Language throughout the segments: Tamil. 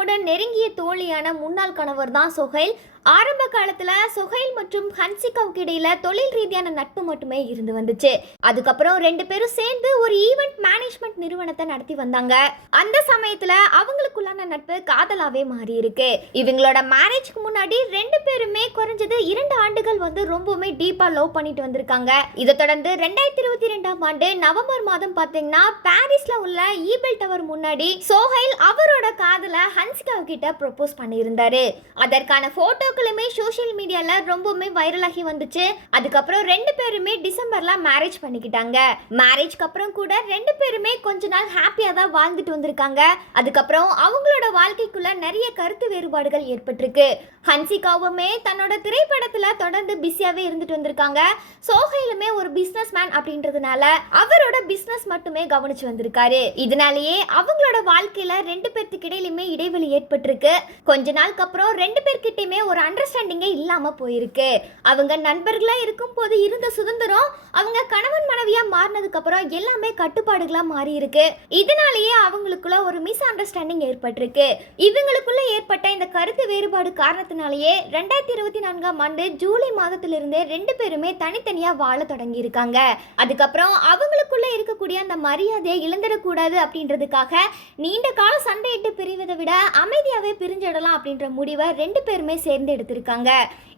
ஹன்சிகாவோட நெருங்கிய தோழியான முன்னாள் கணவர் தான் சொஹைல். ஆரம்ப காலத்துல சொஹைல் மற்றும் ஹன்சிகாவுக்கு இடையில தொழில் ரீதியான நட்பு மட்டுமே இருந்து வந்துச்சு. அதுக்கப்புறம் ரெண்டு பேரும் சேர்ந்து ஒரு ஈவெண்ட் மேனேஜ்மெண்ட் நிறுவனத்தை நடத்தி வந்தாங்க. அந்த சமயத்துல அவங்களுக்குள்ளான நட்பு காதலாவே மாறி இருக்கு. இவங்களோட மேரேஜ்க்கு முன்னாடி ரெண்டு பேருமே குறைஞ்சது 2 ஆண்டுகள் ரொம்பவுமே டீப்பா லவ் பண்ணிட்டு வந்திருக்காங்க. இதை தொடர்ந்து 2022ஆம் ஆண்டு நவம்பர் மாதம் பாத்தீங்கன்னா பாரிஸ்ல உள்ள ஈபிள் டவர் முன்னாடி சொஹைல் அவரோட காதல ஹன்சிகா கிட்ட ப்ரொபோஸ் பண்ணியிருந்தாரு. அதற்கான போட்டோக்களுமே சோஷியல் மீடியால ரொம்பவுமே வைரலாகி வந்துச்சு. அதுக்கப்புறம் ரெண்டு பேருமே டிசம்பர்ல மேரேஜ் பண்ணிக்கிட்டாங்க. மேரேஜ்க்கு அப்புறம் கூட ரெண்டு பேருமே கொஞ்ச நாள் ஹாப்பியா தான் வாழ்ந்துட்டு வந்திருக்காங்க. அதுக்கப்புறம் அவங்களோட வாழ்க்கைக்குள்ள நிறைய கருத்து வேறுபாடுகள் ஏற்பட்டிருக்கு. ஹன்சிகாவுமே தன்னோட திரைப்படத்துல தொடர்ந்து பிஸியாவே இருந்துட்டு வந்திருக்காங்க. சோஹைலுமே ஒரு பிசினஸ் மேன் அப்படின்றதுனால அவரோட பிசினஸ் மட்டுமே கவனிச்சு வந்திருக்காரு. இதனாலேயே அவங்களோட வாழ்க்கையில ரெண்டு பேருக்கு இடையிலுமே இடைவெளி ஏற்பட்டிருக்கு. கொஞ்ச நாளுக்கு அப்புறம் ரெண்டு பேர்கிட்டயுமே ஒரு அண்டர்ஸ்டாண்டிங்கே இல்லாம போயிருக்கு. அவங்க நண்பர்களா இருக்கும் போது இருந்த சுதந்திரம் அவங்க கணவன் மனைவியா மாறினதுக்கு அப்புறம் எல்லாமே கட்டுப்பாடுகளா மாறி இருக்கு. இதனாலேயே அவங்களுக்குள்ள ஒரு மிஸ் அண்டர்ஸ்டாண்டிங் ஏற்பட்டிருக்கு. இவங்களுக்குள்ள ஏற்பட்ட இந்த கருத்து வேறுபாடு காரணத்தினாலேயே 2024ஆம் ஆண்டு ஜூலை மாதத்திலிருந்தே ரெண்டு பேருமே தனித்தனியா வாழ தொடங்கி இருக்காங்க. அதுக்கப்புறம் அவங்களுக்குள்ள இருக்கக்கூடிய அந்த மரியாதையை இழந்துடக்கூடாது அப்படின்றதுக்காக நீண்ட கால சண்டையிட்டு பிரிவதை விட அமைதியாவே பிரிஞ்சிடலாம் அப்படின்ற முடிவை ரெண்டு பேருமே சேர்ந்து எடுத்திருக்காங்க.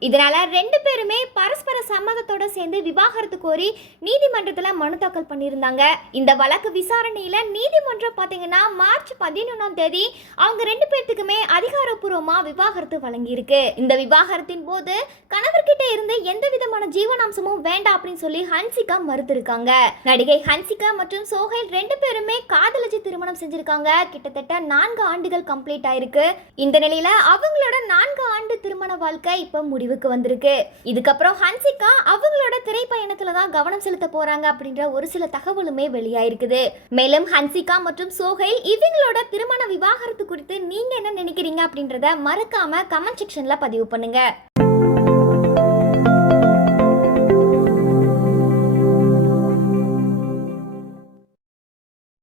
இதனால ரெண்டு பேருமே பரஸ்பர சம்மதத்தோட சேர்ந்து விவாகரத்து கோரி நீதிமன்றத்தில் மனு தாக்கல் பண்ணியிருந்தாங்க. இந்த வழக்கு விசாரணையில நீதிமன்றம் பார்த்தீங்கன்னா மார்ச் 11ஆம் தேதி அவங்க ரெண்டு பேர்த்துக்குமே அதிகாரப்பூர்வமா விவாகரத்து வழங்கியிருக்கு. இந்த விவாகரத்தின் போது கணவர்கிட்ட இருந்து எந்த விதமான ஜீவனாம்சமும் வேண்டாம் அப்படின்னு சொல்லி ஹன்சிகா மறுத்திருக்காங்க. நடிகை ஹன்சிகா மற்றும் சோஹைல் ரெண்டு பேருமே காதலிச்சு திருமணம் செஞ்சிருக்காங்க. கிட்டத்தட்ட 4 ஆண்டுகள் கம்ப்ளீட் ஆயிருக்கு. இந்த நிலையில அவங்களோட 4 ஆண்டு திருமண வாழ்க்கை இப்ப முடிவுக்கு வந்திருக்கு. இதுக்கப்புறம் ஹன்சிகா அவங்களோட திரைப்பயணத்துல தான் கவனம் செலுத்த போறாங்க அப்படின்ற ஒரு சில தகவலுமே வெளியாயிருக்குது. மேலும் ஹன்சிகா மற்றும் சோஹைல் இவங்களோட திருமண விவாகரத்து குறித்து நீங்க என்ன நினைக்கிறீங்க அப்படின்றத மறக்காம கமெண்ட் செக்ஷன்ல பதிவு பண்ணுங்க.